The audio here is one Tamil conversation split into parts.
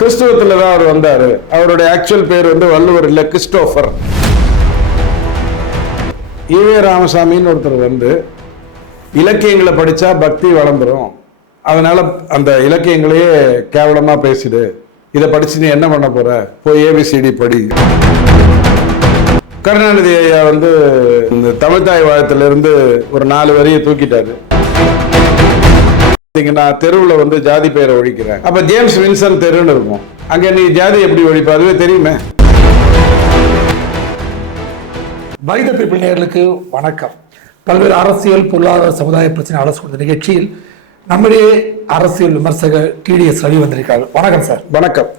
கிறிஸ்துவத்துல தான் அவர் வந்தாரு. அவருடைய ஆக்சுவல் பேர் வந்து வள்ளுவர் இல்ல, கிறிஸ்டோபர். ஈவே ராமசாமின்னு ஒருத்தர் வந்து இலக்கியங்களை படிச்சா பக்தி வளர்ந்துரும், அதனால அந்த இலக்கியங்களையே கேவலமா பேசிடு, இதை படிச்சு நீ என்ன பண்ண போற, போய் ஏபிசிடி படி. கருணாநிதி ஐயா வந்து இந்த தமிழ்தாய் வாழ்த்திலிருந்து ஒரு 4 வரியை தூக்கிட்டாரு. நான் தெருவுல வந்து ஜாதி பெயரை ஒழிக்கிறேன், அப்ப ஜேம்ஸ் வின்சன் தெருன்னு இருக்கும், அங்க நீ ஜாதி எப்படி ஒழிப்ப, அதுவே தெரியுமே. பை தி பீப்பிள் நேயர்களுக்கு வணக்கம். பல்வேறு அரசியல், பொருளாதார, சமுதாய பிரச்சனை அரசு கொடுத்த நிகழ்ச்சியில் நம்முடைய அரசியல் விமர்சகர் டிடிஎஸ் ரவி வந்திருக்காரு. வணக்கம் சார். வணக்கம்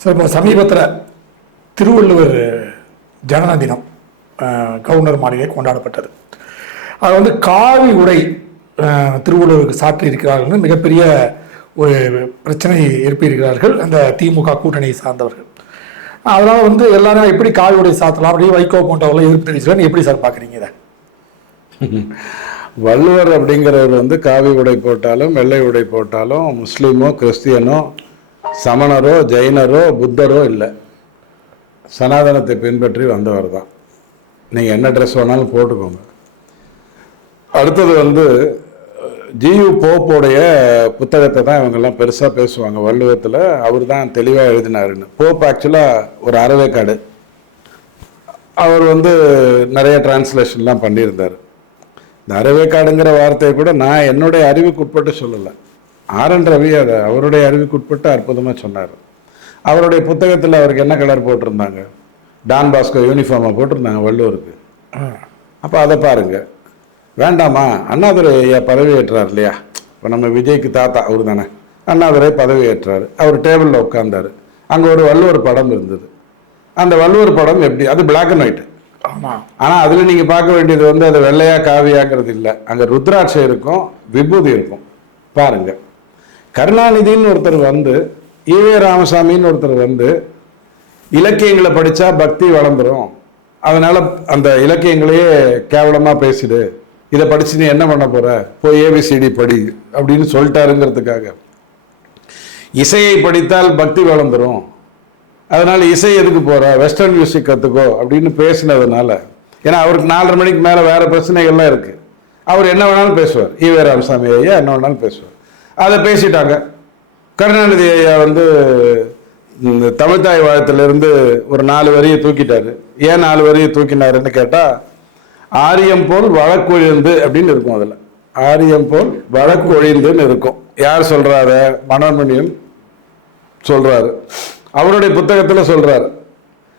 சார். இப்போ சமீபத்தில் திருவள்ளுவர் ஜனன தினம் கவர்னர் மாளிகை கொண்டாடப்பட்டது. அது வந்து காவி உடை திருவள்ளுவருக்கு சாற்றி இருக்கிறார்கள், மிகப்பெரிய ஒரு பிரச்சனை எழுப்பியிருக்கிறார்கள் அந்த திமுக கூட்டணியை சார்ந்தவர்கள். அதனால் வந்து எல்லாரும் எப்படி காவி உடை சாத்தலாம், அப்படியே வைகோ போன்றவர்கள் எதிர்ப்பு தெரிவிச்சுக்கலாம். எப்படி சார் பார்க்குறீங்க இதை? வள்ளுவர் அப்படிங்கிறவர் வந்து காவி உடை போட்டாலும் வெள்ளை உடை போட்டாலும் முஸ்லீமோ கிறிஸ்டியனோ சமணரோ ஜெயினரோ புத்தரோ இல்லை, சனாதனத்தை பின்பற்றி வந்தவர் தான். நீங்கள் என்ன ட்ரெஸ் வேணாலும் போட்டுக்கோங்க. அடுத்தது வந்து ஜியு போப்போடைய புத்தகத்தை தான் இவங்கெல்லாம் பெருசாக பேசுவாங்க. வள்ளுவத்தில் அவர் தான் தெளிவாக எழுதினாருன்னு. போப் ஆக்சுவலாக ஒரு அறவேக்காடு, அவர் வந்து நிறைய டிரான்ஸ்லேஷன்லாம் பண்ணியிருந்தார். இந்த அறவேக்காடுங்கிற வார்த்தையை கூட நான் என்னுடைய அறிவுக்கு உட்பட்டு சொல்லலை, ஆர்.என். ரவி அதை அவருடைய அறிவுக்கு உட்பட்டு அற்புதமாக சொன்னார். அவருடைய புத்தகத்தில் அவருக்கு என்ன கலர் போட்டிருந்தாங்க, டான் பாஸ்கோ யூனிஃபார்மாக போட்டிருந்தாங்க வள்ளுவருக்கு. அப்போ அதை பாருங்க. வேண்டாமா, அண்ணாதுரை ஐயா பதவி ஏற்றார் இல்லையா, இப்போ நம்ம விஜய்க்கு தாத்தா அவர் தானே, அண்ணாதுரை பதவி ஏற்றார். அவர் டேபிளில் உட்கார்ந்தார், அங்கே ஒரு வள்ளுவர் படம் இருந்தது. அந்த வள்ளுவர் படம் எப்படி, அது பிளாக் அண்ட் ஒயிட். ஆமாம். ஆனால் அதில் நீங்கள் பார்க்க வேண்டியது வந்து அது வெள்ளையா காவியாங்கிறது இல்லை, அங்கே ருத்ராட்சை இருக்கும், விபூதி இருக்கும். பாருங்க, கருணாநிதின்னு ஒருத்தர் வந்து, ஈவே ராமசாமின்னு ஒருத்தர் வந்து இலக்கியங்களை படித்தா பக்தி வளர்ந்துரும், அதனால அந்த இலக்கியங்களையே கேவலமாக பேசிடு, இதை படிச்சு நீ என்ன பண்ண போற, போய் ஏபிசிடி படி அப்படின்னு சொல்லிட்டாருங்கிறதுக்காக. இசையை படித்தால் பக்தி வளர்ந்துரும், அதனால இசை எதுக்கு போற, வெஸ்டர்ன் மியூசிக் கற்றுக்கோ அப்படின்னு பேசினதுனால. ஏன்னா அவருக்கு 4:30 மணிக்கு மேலே வேற பிரச்சனைகள்லாம் இருக்கு, அவர் என்ன வேணாலும் பேசுவார். ஈவே ராமசாமி ஐயா என்ன வேணாலும் பேசுவார். அதை பேசிட்டாங்க. கருணாநிதி ஐயா வந்து இந்த தமிழ்தாய் வாழ்த்திலிருந்து ஒரு 4 வரியை தூக்கிட்டாரு. ஏன் 4 வரியை தூக்கினாருன்னு கேட்டால், ஆரியம் போல் வழக்கொழிந்து அப்படின்னு இருக்கும். அதில் ஆரியம் போல் வழக்கொழிந்துன்னு இருக்கும். யார் சொல்றாரு? மனோன்மணியம் சொல்றாரு, அவருடைய புத்தகத்தில் சொல்றாரு.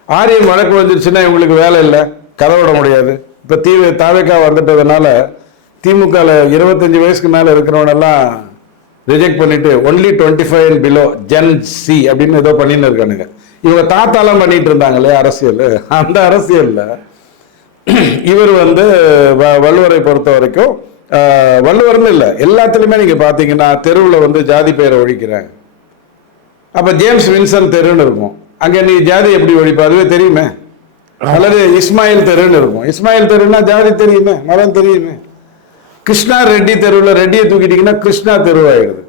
ஆரியம் வழக்கு வந்துருச்சுன்னா இவங்களுக்கு வேலை இல்லை, கதை விட முடியாது. இப்போ தாவேக்கா வந்துட்டதுனால திமுகவில் 25 வயசுக்கு மேலே இருக்கிறவனெல்லாம் ரிஜெக்ட் பண்ணிட்டு only 25 and below Gen Z அப்படின்னு ஏதோ பண்ணின்னு இருக்கானுங்க. இவங்க தாத்தாலாம் பண்ணிட்டு இருந்தாங்களே அரசியல், அந்த அரசியல்ல இவர் வந்து வள்ளுவரை பொறுத்த வரைக்கும், வள்ளுவர்னு இல்லை எல்லாத்துலேயுமே நீங்கள் பார்த்தீங்கன்னா தெருவில் வந்து ஜாதி பெயரை ஒழிக்கிறேன், அப்போ ஜேம்ஸ் வின்சன் தெருன்னு இருக்கும், அங்கே நீ ஜாதி எப்படி ஒழிப்ப, அதுவே தெரியுமே. அல்லது இஸ்மாயில் தெருன்னு இருக்கும், இஸ்மாயில் தெருன்னா ஜாதி தெரியுமே, மதம் தெரியுமே. கிருஷ்ணா ரெட்டி தெருவில் ரெட்டியை தூக்கிட்டீங்கன்னா கிருஷ்ணா தெருவாயிடுது.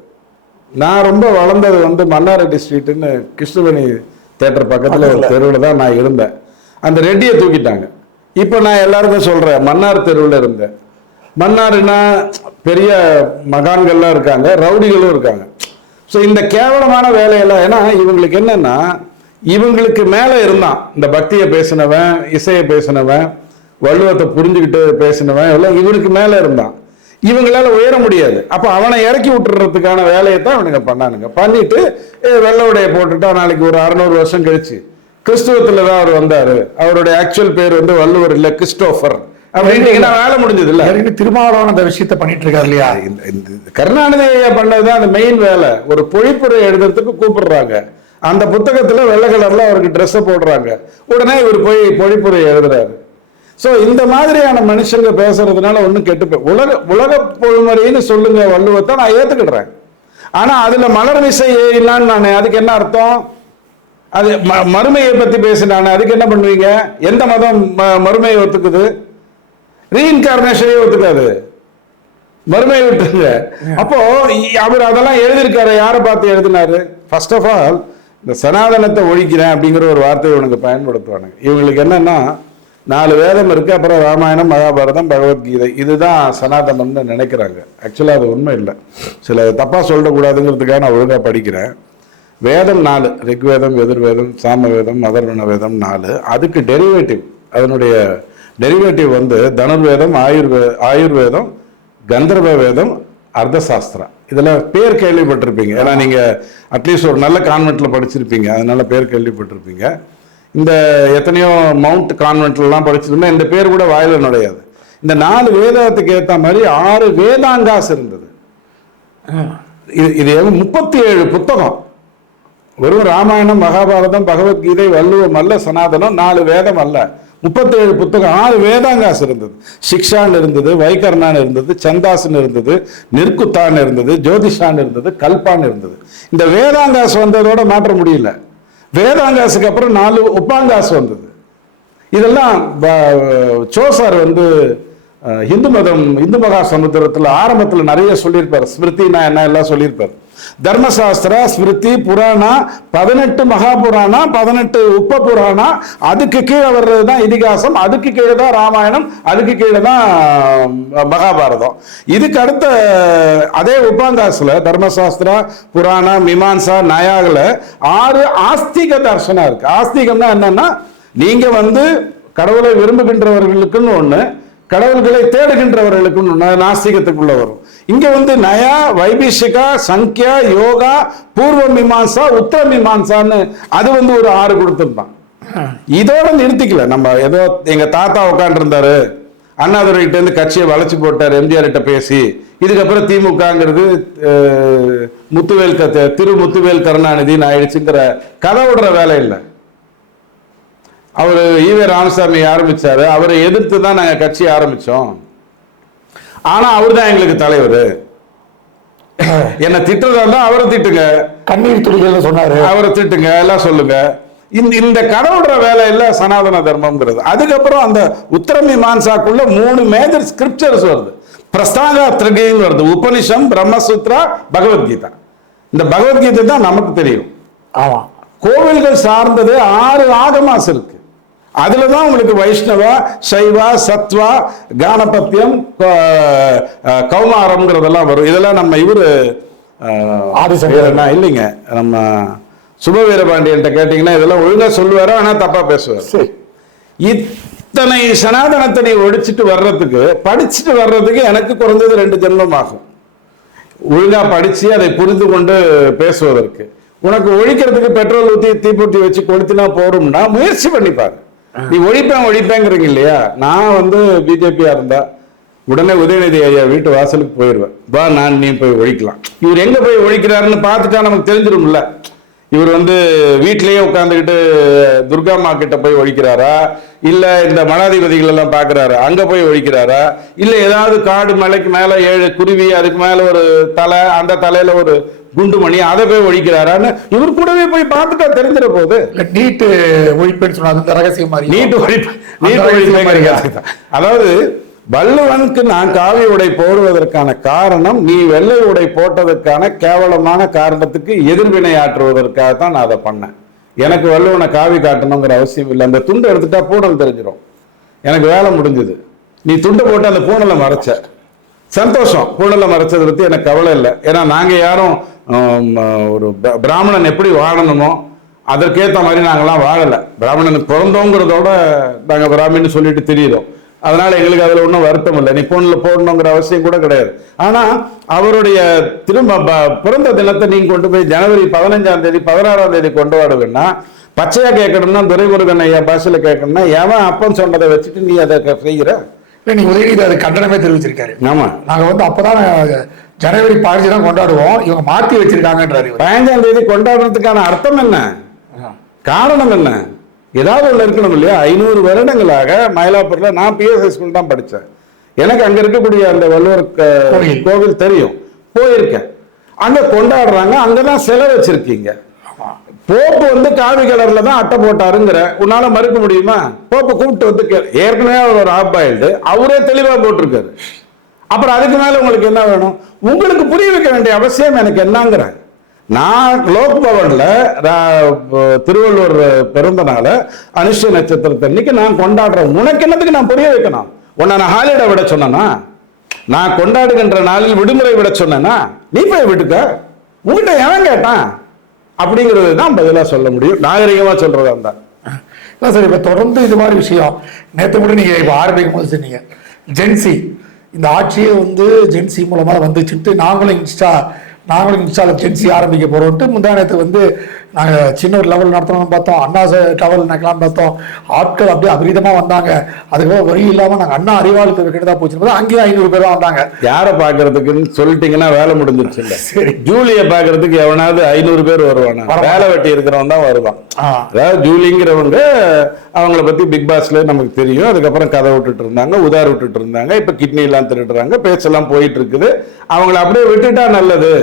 நான் ரொம்ப வளர்ந்தது வந்து மன்னாரெட்டி ஸ்ட்ரீட்டுன்னு கிருஷ்ணவேணி தேட்டர் பக்கத்தில் ஒரு தெருவில் தான் நான் இருந்தேன். அந்த ரெட்டியை தூக்கிட்டாங்க. இப்போ நான் எல்லாருக்கும் சொல்கிறேன், மன்னார் தெருவில் இருந்தேன். மன்னார்னா பெரிய மகான்கள்லாம் இருக்காங்க, ரவுடிகளும் இருக்காங்க. ஸோ இந்த கேவலமான வேலையெல்லாம், ஏன்னா இவங்களுக்கு என்னன்னா, இவங்களுக்கு மேலே இருந்தான் இந்த பக்தியை பேசினவன், இசையை பேசினவன், வள்ளுவத்தை புரிஞ்சுக்கிட்டு பேசினவன் எல்லாம் இவனுக்கு மேலே இருந்தான். இவங்களால உயர முடியாது. அப்போ அவனை இறக்கி விட்டுறதுக்கான வேலையை தான் இவனுங்க பண்ணானுங்க. பண்ணிட்டு வெள்ளை உடையை போட்டுட்டா நாளைக்கு ஒரு 600 வருஷம் கழிச்சு கிறிஸ்துவத்துல தான் அவர் வந்தாரு, அவருடைய ஆக்சுவல் பேர் வந்து வள்ளுவர் இல்ல, கிறிஸ்டோபர் அப்படின்னா வேலை முடிஞ்சது இல்ல. திருமாவளவன் அந்த விஷயத்த பண்ணிட்டு இருக்காரு இல்லையா. கருணாநிதி பண்ணதுதான் அந்த மெயின் வேலை. ஒரு பொழிப்புரை எழுதுறதுக்கு கூப்பிடுறாங்க, அந்த புத்தகத்துல வெள்ளை கலர்ல அவருக்கு ட்ரெஸ்ஸை போடுறாங்க, உடனே இவர் போய் பொழிப்புரை எழுதுறாரு. ஸோ இந்த மாதிரியான மனுஷங்க பேசுறதுனால ஒன்றும் கெட்டு உலக பொழுமறைன்னு சொல்லுங்க வள்ளுவத்தை நான் ஏற்றுக்கிடுறேன். ஆனால் அதில் மலர் விசை ஏறினான்னு நான், அதுக்கு என்ன அர்த்தம்? அது மறுமையை பற்றி பேசினானே, அதுக்கு என்ன பண்ணுவீங்க? எந்த மதம் மறுமையை ஒத்துக்குது? ரீஇன்கார்னேஷனே ஒத்துக்காது, மறுமையை விட்டுருங்க. அப்போ அவர் அதெல்லாம் எழுதியிருக்காரு, யாரை பார்த்து எழுதினாரு? ஃபர்ஸ்ட் ஆஃப் ஆல் இந்த சனாதனத்தை ஒழிக்கிறேன் அப்படிங்கிற ஒரு வார்த்தையை இவனுக்கு பயன்படுத்துவானுங்க. இவங்களுக்கு என்னன்னா 4 வேதம் இருக்கு, அப்புறம் ராமாயணம், மகாபாரதம், பகவத்கீதை, இதுதான் சனாதனம்னு நினைக்கிறாங்க. ஆக்சுவலாக அது உண்மை இல்லை. சில தப்பாக சொல்லக்கூடாதுங்கிறதுக்காக நான் ஒழுங்காக படிக்கிறேன். வேதம் 4, ரிக்வேதம், எதிர்வேதம், சாமவேதம், அதர்வண வேதம் 4. அதுக்கு டெரிவேட்டிவ், அதனுடைய டெரிவேட்டிவ் வந்து தனுர்வேதம், ஆயுர்வேதம், கந்தர்வ வேதம், அர்த்தசாஸ்திரா. இதெல்லாம் பேர் கேள்விப்பட்டிருப்பீங்க. ஏன்னா நீங்கள் அட்லீஸ்ட் ஒரு நல்ல கான்வென்ட்டில் படிச்சிருப்பீங்க, அதனால பேர் கேள்விப்பட்டிருப்பீங்க. இந்த எத்தனையோ மவுண்ட் கான்வென்ட்லாம் படிச்சிருந்தா இந்த பேர் கூட வாயில நுழையாது. இந்த 4 வேதத்துக்கு ஏற்ற மாதிரி 6 வேதாங்காஸ் இருந்தது. இது 37 புத்தகம். வெறும் ராமாயணம், மகாபாரதம், பகவத்கீதை, வள்ளுவம் அல்ல, சனாதனம், 4 வேதம் அல்ல, 37 புத்தகம், 6 வேதாங்காஸ் இருந்தது. சிக்ஷான் இருந்தது, வைகர்ணான் இருந்தது, சந்தாசன் இருந்தது, நிர்குத்தான் இருந்தது, ஜோதிஷான் இருந்தது, கல்பான் இருந்தது. இந்த வேதாங்காஸ் வந்ததோட மாற்ற முடியல. வேதாங்காஸுக்கு அப்புறம் 4 உப்பாங்காஸ் வந்தது. இதெல்லாம் சோசார் வந்து இந்து மகா சமுத்திரத்தில் ஆரம்பத்தில் நிறைய சொல்லியிருப்பார். ஸ்மிருதினா என்ன எல்லாம் சொல்லியிருப்பார். தர்மசாஸ்திரா, ஸ்மிருதி, புராணா, 18 மகாபுராணா, 18 உப்ப புராணா, அதுக்கு கீழே வர்றது தான் இதிகாசம், அதுக்கு கீழே தான் ராமாயணம், அதுக்கு கீழே தான் மகாபாரதம். இதுக்கு அடுத்த அதே உப்பாங்காசுல தர்மசாஸ்திரா, புராணா, மீமான்சா, நயாகல 6 ஆஸ்திக தர்சனம் இருக்கு. ஆஸ்திகம்னா என்னன்னா, நீங்க வந்து கடவுளை விரும்புகின்றவர்களுக்குன்னு ஒண்ணு, கடவுள்களை தேடுகின்றவர்களுக்கு நாஸ்திகத்துக்குள்ள வரும். இங்க வந்து நயா, வைபிஷிகா, சங்கியா, யோகா, பூர்வ மீமாசா, உத்தர மீமாசான்னு அது வந்து ஒரு 6 கொடுத்துருப்பான். இதோட நிறுத்திக்கல. நம்ம ஏதோ எங்க தாத்தா உட்காந்து இருந்தாரு, அண்ணாதுரைகிட்ட இருந்து கட்சியை வளைச்சு போட்டார் எம்ஜிஆர் கிட்ட பேசி, இதுக்கப்புறம் திமுகங்கிறது திரு முத்துவேல் கருணாநிதினு ஆயிடுச்சுங்கிற கதை விடுற வேலை இல்லை. அவர் ஈவே ராமசாமி ஆரம்பிச்சாரு, அவரை எதிர்த்து தான் நாங்க கட்சி ஆரம்பிச்சோம். ஆனா அவர் தான் எங்களுக்கு தலைவர். என்ன திட்டுறதா இருந்தா அவரை திட்டுங்க, கண்ணீர் துளிகள் சொன்னாரு, அவரை திட்டுங்க, எல்லாம் சொல்லுங்க. இந்த கடவுள்ற வேலை இல்ல சனாதன தர்மம்ங்கிறது. அதுக்கப்புறம் அந்த உத்தரமீமான்சாக்குள்ள 3 மேஜர் ஸ்கிரிப்சர்ஸ் வருது. பிரஸ்தாங்க திரிகைன்னு வருது, உபனிஷம், பிரம்மசூத்ரா, பகவத்கீதா. இந்த பகவத்கீதை தான் நமக்கு தெரியும். ஆமா, கோவில்கள் சார்ந்தது 6 ஆகமாஸ் இருக்கு. அதுலதான் உங்களுக்கு வைஷ்ணவா, சைவா, சத்வா, கானபத்தியம், கௌமாரம்ங்கிறதெல்லாம் வரும். இதெல்லாம் நம்ம இவரு இல்லைங்க, நம்ம சுபவீரபாண்டியன் கேட்டீங்கன்னா இதெல்லாம் ஒழுங்கா சொல்லுவாரு, ஆனா தப்பா பேசுவார். இத்தனை சனாதனத்தை நீ ஒழிச்சிட்டு வர்றதுக்கு, படிச்சுட்டு வர்றதுக்கு எனக்கு குறைஞ்சது 2 ஜென்மம் ஆகும். ஒழுங்கா படிச்சு அதை புரிந்து கொண்டு பேசுவதற்கு. உனக்கு ஒழிக்கிறதுக்கு பெட்ரோல் ஊற்றி தீப்பொட்டி வச்சு கொளுத்தினா போறோம்னா முயற்சி பண்ணிப்பாரு. நீ ஒழிப்பேங்கிறீங்க இல்லையா? நான் வந்து பிஜேபியா இருந்தா உடனே உதயநிதி ஐயா வீட்டு வாசலுக்கு போயிடுவேன். வா, நீ போய் ஒழிக்கலாம். இவர் எங்க போய் ஒழிக்கிறாருன்னு பார்த்துட்டா நமக்கு தெரிஞ்சிடும்ல. இவர் வந்து வீட்டிலேயே உட்காந்துக்கிட்டு துர்காம்மா கிட்ட போய் ஒழிக்கிறாரா, இல்ல இந்த மடாதிபதிகள் எல்லாம் பாக்குறாரு அங்க போய் ஒழிக்கிறாரா, இல்ல ஏதாவது காடு மலைக்கு மேல 7 குருவி, அதுக்கு மேல ஒரு தலை, அந்த தலையில ஒரு குண்டுமணி, அதை போய் ஒழிக்கிறாரான்னு இவர் கூடவே போய் பார்த்துட்டா தெரிஞ்சிட போகுது. நீட்டு ஒழிப்புன்னு சொன்னா ரகசியம் மாதிரி நீட்டு ஒழிப்பு. அதாவது வள்ளுவனுக்கு நான் காவி உடை போடுவதற்கான காரணம், நீ வெள்ளை உடை போட்டதற்கான கேவலமான காரணத்துக்கு எதிர்வினை ஆற்றுவதற்காக தான் நான் அதை பண்ணேன். எனக்கு வள்ளுவனை காவி காட்டணுங்கிற அவசியம் இல்லை. அந்த துண்டை எடுத்துட்டா பூனல் தெரிஞ்சிடும், எனக்கு வேலை முடிஞ்சது. நீ துண்டை போட்டு அந்த பூனலை மறைச்ச, சந்தோஷம். பூனலை மறைச்சதை பற்றி எனக்கு கவலை இல்லை. ஏன்னா நாங்கள் யாரும் ஒரு பிராமணன் எப்படி வாழணுமோ அதற்கேற்ற மாதிரி நாங்கள்லாம் வாழலை. பிராமணனுக்கு பிறந்தோங்கிறதோட நாங்கள் பிராமின்னு சொல்லிட்டு தெரியுறோம். அதனால எங்களுக்கு அதுல ஒன்றும் வருத்தம் இல்லை. நீ போனில் போடணுங்கிற அவசியம் கூட கிடையாது. ஆனா அவருடைய பிறந்த தினத்தை நீங்க கொண்டு போய் ஜனவரி 15ஆம் தேதி 16ஆம் தேதி கொண்டாடுவேன்னா, பச்சையா கேட்கணும்னா துரைமுருகன் ஐயா பாஷையில கேட்கணும்னா, எவன் அப்பன்னு சொன்னதை வச்சுட்டு நீ அதை செய்கிற? நீ உதயநிதி அது கண்டனமே தெரிவிச்சிருக்காரு. ஆமா, நாங்க வந்து அப்பதான் ஜனவரி 15 தான் கொண்டாடுவோம், இவங்க மாத்தி வச்சிருக்காங்கன்றாரு. 15ஆம் தேதி கொண்டாடுறதுக்கான அர்த்தம் என்ன, காரணம் என்ன? ஏதாவது ஒன்று இருக்கணும் இல்லையா? 500 வருடங்களாக மயிலாப்பூர்ல நான் பிஎஸ்ஐ ஸ்கூல் தான் படித்தேன். எனக்கு அங்க இருக்கக்கூடிய அந்த வள்ளுவர் கோவில் தெரியும், போயிருக்கேன். அங்க கொண்டாடுறாங்க, அங்கதான் சிலை வச்சிருக்கீங்க. போப்பு வந்து காவி கலர்ல தான் அட்டை போட்டாருங்கிற உன்னால மறுக்க முடியுமா? போப்பை கூப்பிட்டு வந்து ஏற்கனவே அவர் ஒரு ஆப் ஆயிடுது, அவரே தெளிவா போட்டிருக்காரு. அப்புறம் அதுக்கு மேல உங்களுக்கு என்ன வேணும்? உங்களுக்கு புரிய வைக்க வேண்டிய அவசியம் எனக்கு என்னங்கிற. நான் லோக் பவன்ல திருவள்ளுவர் பிறந்தனால அனுஷ நட்சத்திரத்தன்னைக்கு நான் கொண்டாடுறேன். உனக்கு என்னத்துக்கு நான் புரிய வைக்கணும்? உன்னை நான் ஹாலிடே விட சொன்னா? நான் கொண்டாடுகின்ற நாளில் விடுமுறை விட சொன்னா? நீ போய் விட்டுக்க, உங்ககிட்ட எவன் கேட்டான் அப்படிங்கிறது தான் பதிலா சொல்ல முடியும். நாகரிகமா சொல்றதா இருந்தா இல்லை சார். இப்போ தொடர்ந்து இது மாதிரி விஷயம் நேற்று கூட நீங்கள் இப்போ ஆரம்பிக்கும் போது சொன்னீங்க ஜென்சி, இந்த ஆட்சியே வந்து ஜென்சி மூலமாக வந்துச்சுட்டு நாங்களும் இன்ஸ்டாவில் ஜென்சி ஆரம்பிக்க போகிறோம்ட்டு முந்தானத்து வந்து நாங்கள் சின்ன ஒரு லெவல் நடத்தணும்னு பார்த்தோம், அண்ணா டவல் நடக்கலாம்னு பார்த்தோம். ஆட்கள் அப்படியே அபரிதமாக வந்தாங்க. அதுக்கப்புறம் வழி இல்லாமல் நாங்கள் அண்ணா அறிவாளத்தை கிட்டதா போச்சு, அங்கேயும் 500 பேர் தான் வந்தாங்க. யாரை பார்க்கறதுக்குன்னு சொல்லிட்டீங்கன்னா வேலை முடிஞ்சிருச்சு. இல்லை சரி, ஜூலியை பார்க்கறதுக்கு எவனாவது 500 பேர் வருவானா? வேலை வெட்டி இருக்கிறவன் தான் வருவான். அதாவது ஜூலிங்கிறவங்க அவங்கள பத்தி பிக் பாஸ்ல நமக்கு தெரியும். அதுக்கப்புறம் கதை விட்டுட்டு இருந்தாங்க, உதார் விட்டுட்டு இருந்தாங்க, இப்ப கிட்னி எல்லாம் திருடுறாங்க, பேச்செல்லாம் போயிட்டு இருக்குது. அவங்கள அப்படியே விட்டுட்டா நல்லது.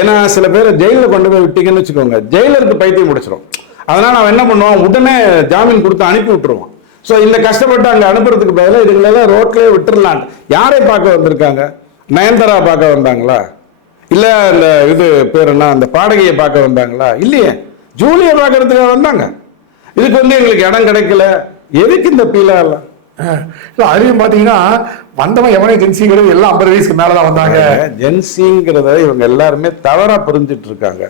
ஏன்னா சில பேர் ஜெயில கொண்டு போய் விட்டீங்கன்னு வச்சுக்கோங்க, ஜெயிலருக்கு பைத்தியம் முடிச்சிடும். அதனால அவன் என்ன பண்ணுவான், உடனே ஜாமீன் கொடுத்து அனுப்பி விட்டுருவான். ஸோ இந்த கஷ்டப்பட்டு அங்கே அனுப்புறதுக்கு பதிலாக இதுங்களெல்லாம் ரோட்லேயே விட்டுடலான். யாரை பார்க்க வந்திருக்காங்க? நயன்தாரா பார்க்க வந்தாங்களா? இல்லை அந்த இது பேர் என்ன, அந்த பாடகையை பார்க்க வந்தாங்களா? இல்லையே, ஜூலியை பார்க்கறதுக்காக வந்தாங்க. இதுக்கு வந்து எங்களுக்கு இடம் கிடைக்கல. எதுக்கு இந்த பீலா எல்லாம்? அதையும் பார்த்தீங்கன்னா வந்தவன் எவனே ஜென்சிங்கிறது எல்லாம் 50 வயசுக்கு மேலதான் வந்தாங்க. ஜென்சிங்கிறத இவங்க எல்லாருமே தவறா புரிஞ்சிட்டு இருக்காங்க.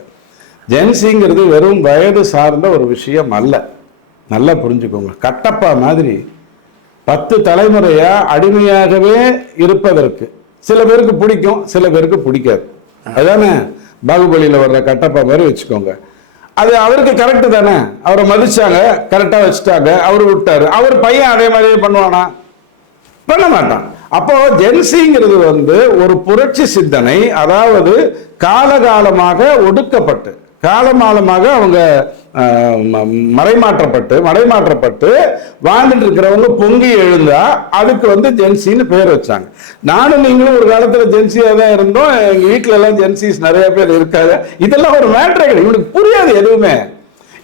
ஜென்சிங்கிறது வெறும் வயது சார்ந்த ஒரு விஷயம் அல்ல. நல்லா புரிஞ்சுக்கோங்க. கட்டப்பா மாதிரி 10 தலைமுறையா அடிமையாகவே இருப்பதற்கு சில பேருக்கு பிடிக்கும், சில பேருக்கு பிடிக்காது. அதுதானே பாகுபலியில வர்ற கட்டப்பா மாதிரி வச்சுக்கோங்க. அது அவருக்கு கரெக்டு தானே, அவரை மதிச்சாங்க, கரெக்டா வச்சுட்டாங்க, அவரு விட்டாரு. அவர் பையன் அதே மாதிரியே பண்ணுவானா? பண்ண மாட்டான். அப்போ ஜென்சிங்கிறது வந்து ஒரு புரட்சி சிந்தனை. அதாவது காலகாலமாக ஒடுக்கப்பட்டு, காலகாலமாக அவங்க மடைமாற்றப்பட்டு வாழ்ந்துட்டு இருக்கிறவங்க பொங்கி எழுந்தா அதுக்கு வந்து ஜென்சின்னு பேர் வச்சாங்க. நானும் நீங்களும் ஒரு காலத்துல ஜென்சியா தான் இருந்தோம். எங்க வீட்டுல எல்லாம் ஜென்சிஸ் நிறைய பேர் இருக்காங்க. இதெல்லாம் ஒரு மேட்டரே கிடையாது. இவனுக்கு புரியாது எதுவுமே.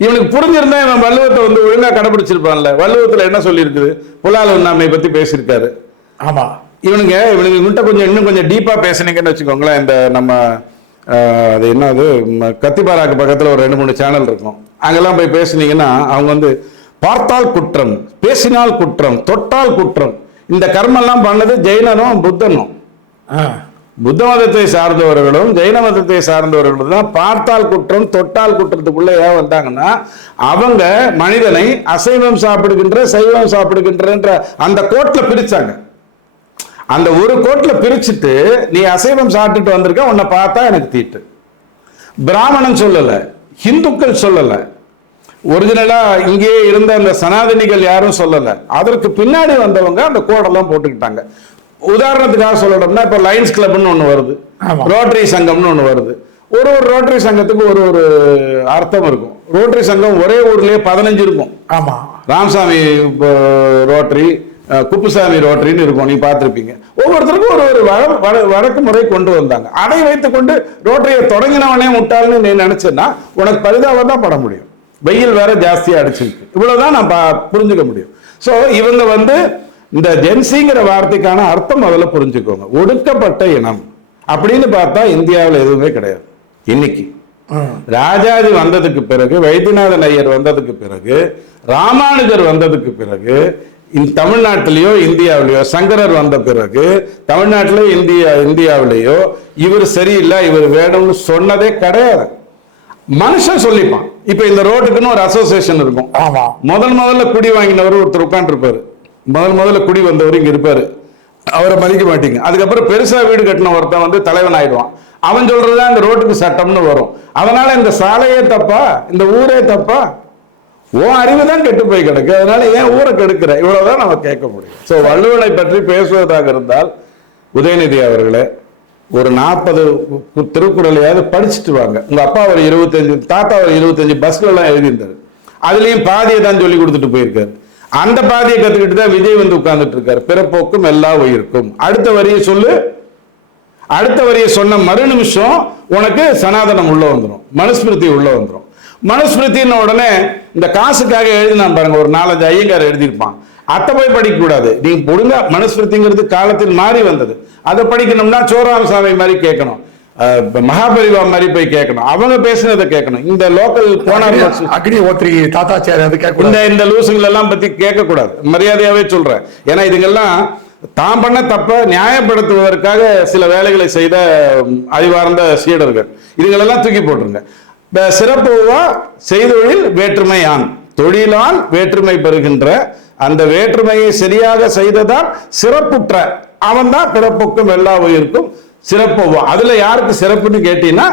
இவனுக்கு புரிஞ்சிருந்தா இவன் வள்ளுவத்தை வந்து ஒழுங்கா கடைபிடிச்சிருப்பான்ல. வள்ளுவத்துல என்ன சொல்லி இருக்குது? புலால் உண்ணாமை பத்தி பேசியிருக்காரு. ஆமா, இவனுக்கு இன்னும் கொஞ்சம் டீப்பா பேசுனீங்கன்னு வச்சுக்கோங்களேன். இந்த நம்ம அது என்னது கத்திபாராக்கு பக்கத்தில் ஒரு 2-3 சேனல் இருக்கும். அங்கெல்லாம் போய் பேசுனீங்கன்னா அவங்க வந்து பார்த்தால் குற்றம், பேசினால் குற்றம், தொட்டால் குற்றம். இந்த கர்மெல்லாம் பண்ணது ஜெயினனும் புத்தனும். புத்த மதத்தை சார்ந்தவர்களும் ஜெயின மதத்தை சார்ந்தவர்களும் தான் பார்த்தால் குற்றம் தொட்டால் குற்றத்துக்குள்ள ஏன் வந்தாங்கன்னா, அவங்க மனிதனை அசைவம் சாப்பிடுகின்ற சைவம் சாப்பிடுகின்ற அந்த கோட்ல பிரிச்சாங்க. அந்த ஒரு கோட்ல பிரிச்சுட்டு நீ அசைவம் சாப்பிட்டுட்டு வந்திருக்க, உன்னை பார்த்தா எனக்கு தீட்டு. பிராமணன் சொல்லல, இந்துக்கள் சொல்லல, ஒரிஜினலா இங்கே இருந்த அந்த சனாதனிகள் யாரும் சொல்லல. அதற்கு பின்னாடி வந்தவங்க அந்த கோடெல்லாம் போட்டுக்கிட்டாங்க. உதாரணத்துக்காக சொல்லணும்னா, இப்ப லயன்ஸ் கிளப்னு ஒண்ணு வருது, ரோட்டரி சங்கம்னு ஒண்ணு வருது. ஒரு ரோட்டரி சங்கத்துக்கு ஒரு அர்த்தம் இருக்கும். ரோட்டரி சங்கம் ஒரே ஊர்லயே 15 இருக்கும். ஆமா, ராமசாமி ரோட்டரி, குப்புசாமி ரோட்டரின்னு இருக்கும், நீ பார்த்துருப்பீங்க. ஒவ்வொருத்தருக்கும் ஒரு வழக்கு முறை கொண்டு வந்தாங்க. அதை வைத்துக் கொண்டு ரோட்டரியை தொடங்கினவனே முட்டாள்னு நீ நினைச்சேன்னா உனக்கு பரிதாபம் தான் பட முடியும். வெயில் வேற ஜாஸ்தியா அடிச்சிருக்கு. இவ்வளவுதான் நான் புரிஞ்சுக்க முடியும். ஸோ இவங்க வந்து இந்த ஜென்சிங்கிற வார்த்தைக்கான அர்த்தம் முதல்ல புரிஞ்சுக்கோங்க. ஒடுக்கப்பட்ட இனம் அப்படின்னு பார்த்தா இந்தியாவில் எதுவுமே கிடையாது. இன்னைக்கு ராஜாஜி வந்ததுக்கு பிறகு, வைத்தியநாதன் ஐயர் வந்ததுக்கு பிறகு, ராமானுஜர் வந்ததுக்கு பிறகு, தமிழ்நாட்டிலேயோ இந்தியாவிலேயோ சங்கரர் வந்த பிறகு தமிழ்நாட்டிலோ இந்தியாவிலேயோ இவர் சரியில்லை இவர் வேணும்னு சொன்னதே கிடையாது. மனுஷன் சொல்லிப்பான். இப்ப இந்த ரோட்டுக்குன்னு ஒரு அசோசியேஷன் இருக்கும். ஆமா, முதல்ல குடி வாங்கினவர் ஒருத்தர் உட்கார்ந்து இருப்பாரு. முதல்ல குடி வந்தவர் இங்க இருப்பாரு. அவரை மதிக்க மாட்டீங்க. அதுக்கப்புறம் பெருசா வீடு கட்டின ஒருத்தன் வந்து தலைவன் ஆயிடுவான். அவன் சொல்றதுதான் இந்த ரோட்டுக்கு சட்டம்னு வரும். அதனால இந்த சாலையே தப்பா, இந்த ஊரே தப்பா? அறிவு தான் கெட்டு போய் கிடக்கு. அதனால ஏன் ஊரை கெடுக்கிற? இவ்வளவுதான் நம்ம கேட்க முடியும். ஸோ வள்ளுவனை பற்றி பேசுவதாக இருந்தால் உதயநிதி அவர்களே ஒரு 40 திருக்குறளையாவது படிச்சுட்டு வாங்க. உங்க அப்பா ஒரு 25, தாத்தா ஒரு 25 பஸ்ல எல்லாம் எழுதியிருந்தாரு. அதுலயும் பாதியை தான் சொல்லி கொடுத்துட்டு போயிருக்காரு. அந்த பாதியை கத்துக்கிட்டு தான் விஜய் வந்து உட்கார்ந்துட்டு இருக்காரு. பிறப்போக்கும் எல்லா உயிருக்கும். அடுத்த வரியை சொல்லு. அடுத்த வரியை சொன்ன மறு நிமிஷம் உனக்கு சனாதனம் உள்ள வந்துடும், மனுஸ்மிருதி உள்ள வந்துடும். மனுஸ்மிருத்தின்னு உடனே இந்த காசுக்காக எழுதினான் பாருங்க, ஒரு 4-5 ஐயங்கார் எழுதியிருப்பான். அதை போய் படிக்க கூடாது. நீ ஒழுங்கா மனுஸ்மிருதிங்கிறது காலத்தில் மாறி வந்தது. அதை படிக்கணும்னா சோராமசாமி மாதிரி கேட்கணும். மகாபரிவா மாதிரி போய் கேட்கணும், அவங்க பேசுனதை கேட்கணும். இந்த லோக்கல் கோனார் அக்னி ஓத்ரி தாத்தாச்சாரி அது கேட்க இந்த லூசுகள் எல்லாம் பத்தி கேட்க கூடாது, மரியாதையாவே சொல்றேன். ஏன்னா இதுங்கெல்லாம் தான் பண்ண தப்ப நியாயப்படுத்துவதற்காக சில வேலைகளை செய்த அறிவார்ந்த சீடர்கள். இதுங்களெல்லாம் தூக்கி போட்டுருங்க. சிறப்புவா செய்தொழில் வேற்றுமையான், தொழிலால் வேற்றுமை பெறுகின்ற அந்த வேற்றுமையை சரியாக செய்ததால் சிறப்புற்ற அவன் தான் பிறப்புக்கும் எல்லா உயிருக்கும் சிறப்புவா. அதுல யாருக்கு சிறப்புன்னு கேட்டீங்கன்னா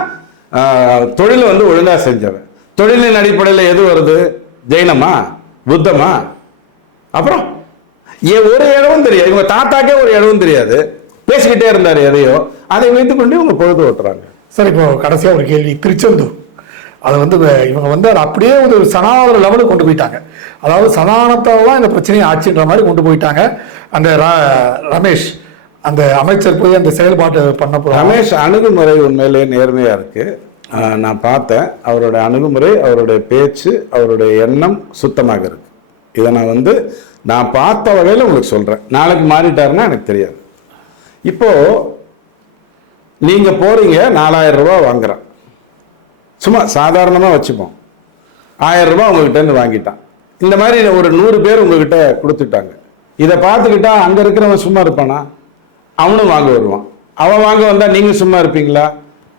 தொழிலை வந்து ஒழுங்கா செஞ்சவன். தொழிலின் அடிப்படையில் எது வருது? ஜெயினமா, புத்தமா, அப்புறம் ஒரு இடமும் தெரியாது. இவங்க தாத்தாக்கே ஒரு இடமும் தெரியாது, பேசிக்கிட்டே இருந்தாரு எதையோ, அதை வைத்துக் கொண்டு இவங்க பொழுது ஓட்டுறாங்க. சார் இப்போ கடைசியா ஒரு கேள்வி. திருச்செந்தூர் அது வந்து இவங்க வந்து அதை அப்படியே ஒரு சனாதன லெவலுக்கு கொண்டு போயிட்டாங்க. அதாவது சனாதனத்தால் இந்த பிரச்சனையை ஆட்சின்ற மாதிரி கொண்டு போயிட்டாங்க. அந்த ரமேஷ் அந்த அமைச்சர் போய் அந்த செயல்பாட்டை பண்ண ரமேஷ் அணுகுமுறை உண்மையிலேயே நேர்மையா இருக்கு. நான் பார்த்தேன் அவருடைய அணுகுமுறை, அவருடைய பேச்சு, அவருடைய எண்ணம் சுத்தமாக இருக்கு. இதை நான் பார்த்த வகையில் உங்களுக்கு சொல்றேன். நாளைக்கு மாறிட்டாருன்னா எனக்கு தெரியாது. இப்போ நீங்க போறீங்க 4000 ரூபாய் வாங்குறேன், சும்மா சாதாரணமா வச்சுப்போம். 1000 ரூபாய் உங்ககிட்ட இருந்து வாங்கிட்டான். இந்த மாதிரி ஒரு 100 பேர் உங்ககிட்ட கொடுத்துட்டாங்க. இதை பார்த்துக்கிட்டா அங்க இருக்கிறவன் சும்மா இருப்பானா? அவனும் வாங்க வருவான். அவன் வாங்க வந்தா நீங்க சும்மா இருப்பீங்களா?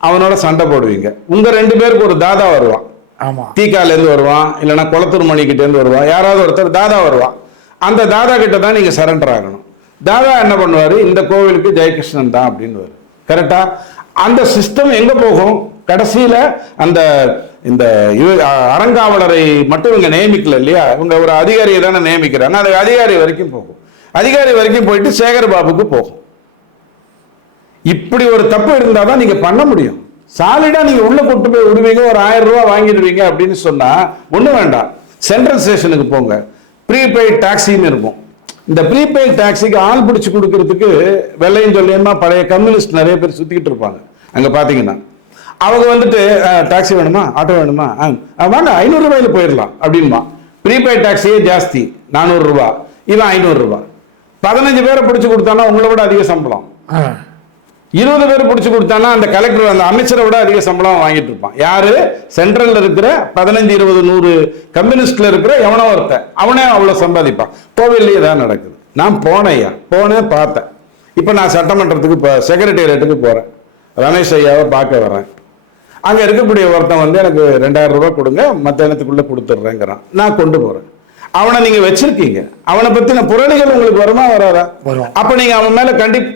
அவனோட சண்டை போடுவீங்க. உங்க 2 பேருக்கு ஒரு தாதா வருவான். ஆமா, தீக்கால இருந்து வருவான், இல்லைன்னா குளத்தூர் மணி கிட்ட இருந்து வருவான், யாராவது ஒருத்தர் தாதா வருவான். அந்த தாதா கிட்ட தான் நீங்க சரண்டர் ஆகணும். தாதா என்ன பண்ணுவாரு? இந்த கோவிலுக்கு ஜெயகிருஷ்ணன் தான் அப்படின்னு. கரெக்டா? அந்த சிஸ்டம் எங்க போகும்? கடைசியில அந்த இந்த அறங்காவலரை மட்டும் இவங்க நியமிக்கல இல்லையா? இவங்க ஒரு அதிகாரியை தானே நியமிக்கிறாங்க. அது அதிகாரி வரைக்கும் போகும். அதிகாரி வரைக்கும் போயிட்டு சேகர் பாபுக்கு போகும். இப்படி ஒரு தப்பு இருந்தாதான் நீங்க பண்ண முடியும். சாலிடா நீங்க உள்ள கொண்டு போய் விடுவீங்க, ஒரு 1000 ரூபாய் வாங்கிடுவீங்க அப்படின்னு சொன்னா ஒண்ணும் வேண்டாம். சென்ட்ரல் ஸ்டேஷனுக்கு போங்க, ப்ரீபெய்ட் டாக்ஸின்னு இருக்கும். இந்த ப்ரீபெய்ட் டாக்ஸிக்கு ஆள் பிடிச்சு கொடுக்கறதுக்கு வெள்ளையும் சொல்லியமா பழைய கம்யூனிஸ்ட் நிறைய பேர் சுத்திக்கிட்டு இருப்பாங்க. அங்க பாத்தீங்கன்னா அவங்க வந்துட்டு டாக்ஸி வேணுமா, ஆட்டோ வேணுமா, வாங்க 500 ரூபாயில போயிடலாம் அப்படின்மா. ப்ரீபெய்ட் டாக்ஸியே ஜாஸ்தி, 400 ரூபாய், இவன் 500 ரூபாய். 15 பேரை பிடிச்சு கொடுத்தானா உங்களை விட அதிக சம்பளம். 20 பேர் பிடிச்சு கொடுத்தானா அந்த கலெக்டர், அந்த அமைச்சரை விட அதிக சம்பளம் வாங்கிட்டு இருப்பான். யாரு? சென்ட்ரல்ல இருக்கிற 15, 20, 100 கம்யூனிஸ்ட்ல இருக்கிற எவனோ ஒருத்தன், அவனே அவ்வளவு சம்பாதிப்பான். கோவில்லையே தான் நடக்குது. நான் போனேன் பார்த்தேன். இப்ப நான் சட்டமன்றத்துக்கு செக்ரட்டேரியட்டுக்கு போறேன், ரமேஷ் ஐயாவை பார்க்க வர்றேன். அங்க இருக்கக்கூடிய ஒருத்தன் எனக்கு 2000 ரூபாய் கொடுங்க, மத்தியானத்துக்குள்ள கொடுத்துட்றேங்கிறான். நான் கொண்டு போறேன். அவனை நீங்க வச்சிருக்கீங்க, அவனை பத்தின புரளிகள் உங்களுக்கு வருமா வராதா? அப்ப நீங்க அவன் மேல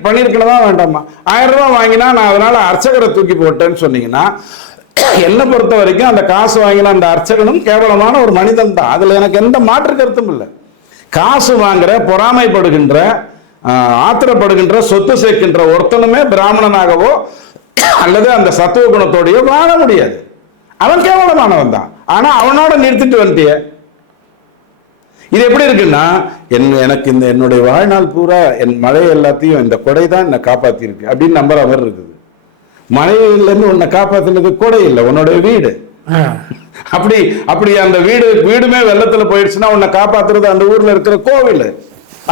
பண்ணிருக்கணுமா வேண்டாமா? 1000 ரூபாய் வாங்கினா நான் அதனால அர்ச்சகரை தூக்கி போட்டேன்னு சொன்னீங்கன்னா, என்னை பொறுத்த வரைக்கும் அந்த காசு வாங்கின அந்த அர்ச்சகனும் கேவலமான ஒரு மனிதன் தான். அதுல எனக்கு எந்த மாற்று கருத்தும் இல்லை. காசு வாங்குற, பொறாமைப்படுகின்ற, ஆத்திரப்படுகின்ற, சொத்து சேர்க்கின்ற ஒருத்தனுமே பிராமணனாகவோ அல்லது அந்த சத்துவ குணத்தோடையோ வாழ முடியாது. அவன் கேவலமானவன் தான். ஆனா அவனோட நிறுத்திட்டு வந்துட்டிய. இது எப்படி இருக்குன்னா, எனக்கு என்னுடைய வாழ்நாள் பூரா என் மழை எல்லாத்தையும் இந்த கொடை தான் என்னை காப்பாத்தி இருக்கு அப்படின்னு நம்புற மாதிரி இருக்குது. மழையில இருந்து உன்னை காப்பாத்தினது கொடை இல்லை, உன்னுடைய வீடு. அப்படி அந்த வீடுமே வெள்ளத்துல போயிடுச்சுன்னா உன்னை காப்பாத்துறது அந்த ஊர்ல இருக்கிற கோவில்.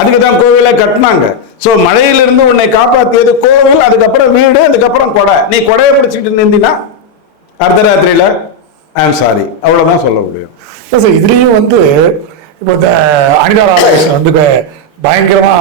அதுக்குதான் கோவிலை கட்டினாங்க. சோ மழையிலிருந்து உன்னை காப்பாத்தியது கோவில், அதுக்கப்புறம் வீடு, அதுக்கப்புறம் கொடை. நீ கொடையை பிடிச்சிக்கிட்டு நிந்தினா அர்த்தராத்திரியில ஐ எம் சாரி, அவ்வளவுதான் சொல்ல முடியும். இதுலயும் இப்போ இந்த அனிதா ராதாகிருஷ்ணன் பயங்கரமா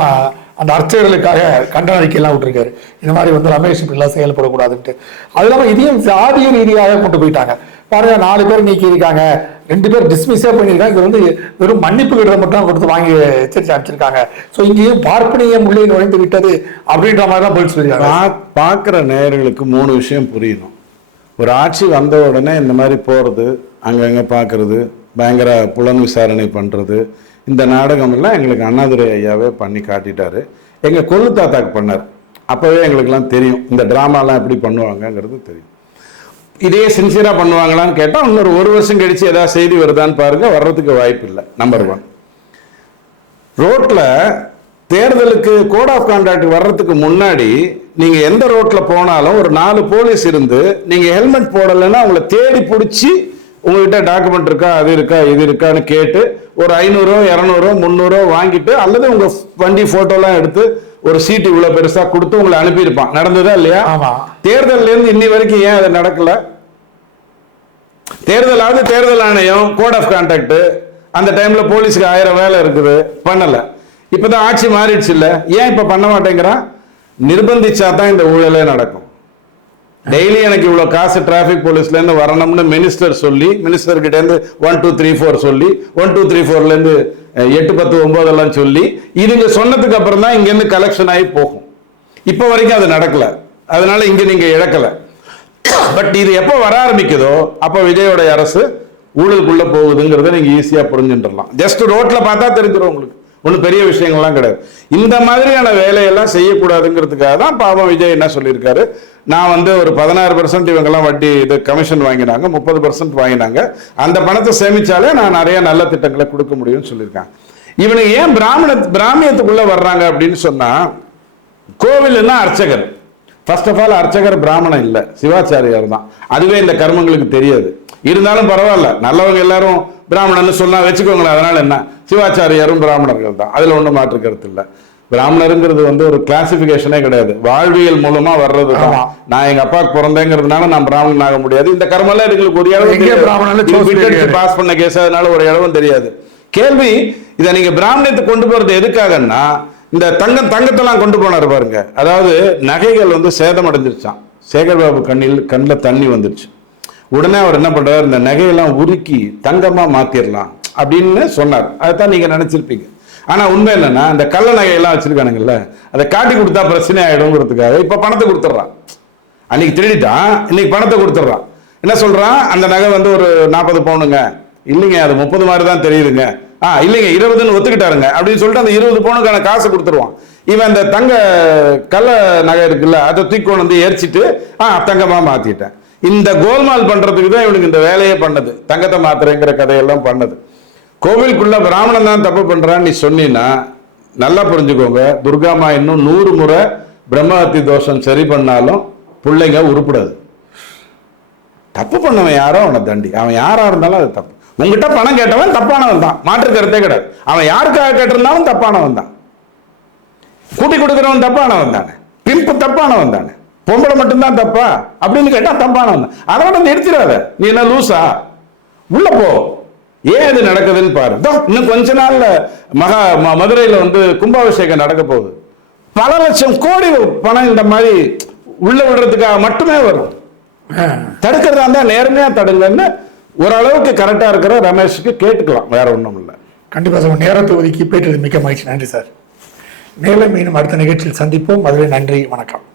அந்த அர்ச்சகர்களுக்காக கண்டன அறிக்கையெல்லாம் விட்டுருக்காரு. இந்த மாதிரி ரமேஷ் இப்படிலாம் செயல்படக்கூடாதுன்ட்டு. அது இல்லாமல் இதையும் சாதிய ரீதியாக கொண்டு போயிட்டாங்க. பாருங்க, 4 பேர் நீக்கி இருக்காங்க, 2 பேர் டிஸ்மிஸே பண்ணியிருக்காங்க. இவர் வெறும் மன்னிப்பு கடிதம் மட்டும் கொடுத்து வாங்கி எச்சரிக்கை அமைச்சிருக்காங்க. ஸோ இங்கேயும் பார்ப்பனியம் உள்ளே நுழைந்து விட்டது அப்படின்ற மாதிரி தான் பதில் சொல்லியிருக்காங்க. பார்க்குற நேயர்களுக்கு 3 விஷயம் புரியணும். ஒரு ஆட்சி வந்த உடனே இந்த மாதிரி போகிறது, அங்கங்கே பார்க்கறது, பயங்கர புலன் விசாரணை பண்ணுறது, இந்த நாடகம் எல்லாம் எங்களுக்கு அண்ணாதுரை ஐயாவே பண்ணி காட்டிட்டாரு. எங்கள் கொள்ளு தாத்தாக்கு பண்ணார். அப்போவே எங்களுக்கெல்லாம் தெரியும் இந்த ட்ராமாலாம் எப்படி பண்ணுவாங்கங்கிறது தெரியும். இதே சின்சியராக பண்ணுவாங்களான்னு கேட்டால் இன்னொரு 1 வருஷம் கழிச்சு ஏதாவது செய்தி வருதான்னு பாருங்க, வர்றதுக்கு வாய்ப்பு இல்லை. நம்பர் 1. ரோட்ல தேர்தலுக்கு கோட் ஆஃப் கான்டாக்ட் வர்றதுக்கு முன்னாடி நீங்க எந்த ரோட்ல போனாலும் ஒரு 4 போலீஸ் இருந்து நீங்க ஹெல்மெட் போடலைன்னா உங்களை தேடி பிடிச்சி உங்ககிட்ட டாக்குமெண்ட் இருக்கா, அது இருக்கா, இது இருக்கான்னு கேட்டு ஒரு 500, 200, 300 வாங்கிட்டு, அல்லது உங்க வண்டி போட்டோலாம் எடுத்து ஒரு சீட்டு இவ்வளவு பெருசா கொடுத்து உங்களை அனுப்பியிருப்பான். நடந்ததா இல்லையா? ஆமா. தேர்தல்ல இருந்து இன்னி வரைக்கும் ஏன் அது நடக்கல? தேர்தலாவது தேர்தல் ஆணையம் கோட் ஆஃப் கான்டாக்ட் அந்த டைம்ல போலீஸுக்கு 1000 வேலை இருக்குது, பண்ணல. இப்பதான் ஆட்சி மாறிடுச்சு இல்ல, ஏன் இப்ப பண்ண மாட்டேங்கிறான்? நிர்பந்திச்சா தான் இந்த ஊழலே நடக்கும். டெய்லி எனக்கு இவ்வளவு காசு டிராபிக் போலீஸ்ல இருந்து வரணும்னு மினிஸ்டர் சொல்லி, மினிஸ்டர் கிட்ட இருந்து 1 2 3 4 சொல்லி, 1 2 3 4ல இருந்து 8 10 9 எல்லாம் சொல்லி, இதுங்க சொன்னதுக்கு அப்புறம் தான் இங்க இருந்து கலெக்ஷன் ஆகி போகும். இப்ப வரைக்கும் அது நடக்கல, அதனால இங்க நீங்க இழக்கல. பட் இது எப்ப வர ஆரம்பிக்குதோ அப்ப விஜயோட அரசு ஊழலுக்குள்ள போகுதுங்கிறத நீங்க ஈஸியா புரிஞ்சுட்டுலாம். ஜஸ்ட் ரோட்ல பார்த்தா தெரிஞ்சிடும் உங்களுக்கு, ஒன்றும் பெரிய விஷயங்கள்லாம் கிடையாது. இந்த மாதிரியான வேலையெல்லாம் செய்யக்கூடாதுங்கிறதுக்காக தான் பாவம் விஜய் என்ன சொல்லியிருக்காரு, நான் வந்து ஒரு 16% இவங்கெல்லாம் வட்டி இது கமிஷன் வாங்கினாங்க, 30% வாங்கினாங்க, அந்த பணத்தை சேமிச்சாலே நான் நிறைய நல்ல திட்டங்களை கொடுக்க முடியும்னு சொல்லியிருக்காங்க. இவனுக்கு ஏன் பிராமியத்துக்குள்ள வர்றாங்க அப்படின்னு சொன்னா, கோவில்னா அர்ச்சகர். ஃபர்ஸ்ட் ஆஃப் ஆல் அர்ச்சகர் பிராமணன் இல்லை, சிவாச்சாரியார் தான். அதுவே இந்த கர்மங்களுக்கு தெரியாது. இருந்தாலும் பரவாயில்ல, நல்லவங்க எல்லாரும் பிராமணன் சொன்னா வச்சுக்கோங்களேன், அதனால என்ன, சிவாச்சாரியாரும் பிராமணர்கள் தான், அதுல ஒன்றும் மாற்று கருத்து இல்லை. பிராமணருங்கிறது வந்து ஒரு கிளாசிபிகேஷனே கிடையாது, வாழ்வியல் மூலமா வர்றது தான். நான் எங்க அப்பாவுக்கு பிறந்தேங்கிறதுனால நான் பிராமணன் ஆக முடியாது. இந்த கர்மெல்லாம் எங்களுக்கு ஒரு இளவும் பாஸ் பண்ண கேஸ், அதனால ஒரு இளவும் தெரியாது. கேள்வி, இதை நீங்க பிராமணத்துக்கு கொண்டு போறது எதுக்காகன்னா, இந்த தங்கத்தெல்லாம் கொண்டு போனாரு பாருங்க, அதாவது நகைகள் வந்து சேதம் அடைஞ்சிருச்சான். சேகர்பாபு கண்ணில் தண்ணி வந்துருச்சு. உடனே அவர் என்ன பண்றாரு, இந்த நகையெல்லாம் உருக்கி தங்கமா மாத்திரலாம் அப்படின்னு சொன்னார். அதைத்தான் நீங்க நினைச்சிருப்பீங்க. ஆனா உண்மை என்னன்னா, இந்த கள்ள நகையெல்லாம் வச்சிருக்கானுங்கல்ல, அதை காட்டி கொடுத்தா பிரச்சனை ஆயிடும்ங்கிறதுக்காக இப்ப பணத்தை கொடுத்துட்றான். அன்னைக்கு திருடிட்டான், இன்னைக்கு பணத்தை கொடுத்துட்றான். என்ன சொல்றான், அந்த நகை வந்து ஒரு 40 பவுனுங்க, இல்லைங்க அது 30 மாதிரி தான் தெரியுதுங்க, இல்லைங்க 20ன்னு ஒத்துக்கிட்டாருங்க அப்படின்னு சொல்லிட்டு அந்த 20 பவுனுக்கான காசை கொடுத்துருவான். இவன் அந்த தங்க கள்ள நகை இருக்குல்ல, அதை தூக்கி வந்து எரிச்சிட்டு தங்கமா மாத்திட்டேன். இந்த கோல்மால் பண்றதுக்கு தான் இவனுக்கு இந்த வேலையே பண்ணது, தங்கத்தை மாத்துறேங்கிற கதையெல்லாம் பண்ணது. கோவிலுக்குள்ள பிராமணன் தான் தப்பு பண்றான்னு நீ சொன்னீன்னா நல்லா புரிஞ்சுக்கோங்க, துர்காமா இன்னும் 100 முறை பிரம்மஹத்தி தோஷம் சரி பண்ணாலும் பிள்ளைங்க உருப்படாது. தப்பு பண்ணவன் யாரோ அவனை தண்டி, அவன் யாரா இருந்தாலும் அது தப்பு. உங்ககிட்ட பணம் கேட்டவன் தப்பானவன் தான், மாற்று கருத்தே கிடையாது. அவன் யாருக்காக கேட்டிருந்தாலும் தப்பானவன் தான். கூட்டி கொடுக்கிறவன் தப்பானவன் தானே, பிம்பு தப்பானவன் தானே, பொம்பளை மட்டும்தான் தப்பா அப்படின்னு கேட்டா தப்பானவன் தான். அதோட நிறுத்திடாத, நீ என்ன லூசா, உள்ள போ, ஏன் இது நடக்குதுன்னு பாரு. இன்னும் கொஞ்ச நாள்ல மதுரையில வந்து கும்பாபிஷேகம் நடக்க போகுது. பல லட்சம் கோடி பணம் இந்த மாதிரி உள்ள விடுறதுக்காக மட்டுமே வரும். தடுக்கிறதா இருந்தா நேர்மையா தடுங்கன்னு ஓரளவுக்கு கரெக்டா இருக்கிற ரமேஷுக்கு கேட்டுக்கலாம், வேற ஒன்றும் இல்லை. கண்டிப்பா சார், நேரத்தை ஒதுக்கி பேட்டது மிக்க மகிழ்ச்சி. நன்றி சார். மேலும் மீண்டும் அடுத்த நிகழ்ச்சியில் சந்திப்போம். அதுவே நன்றி, வணக்கம்.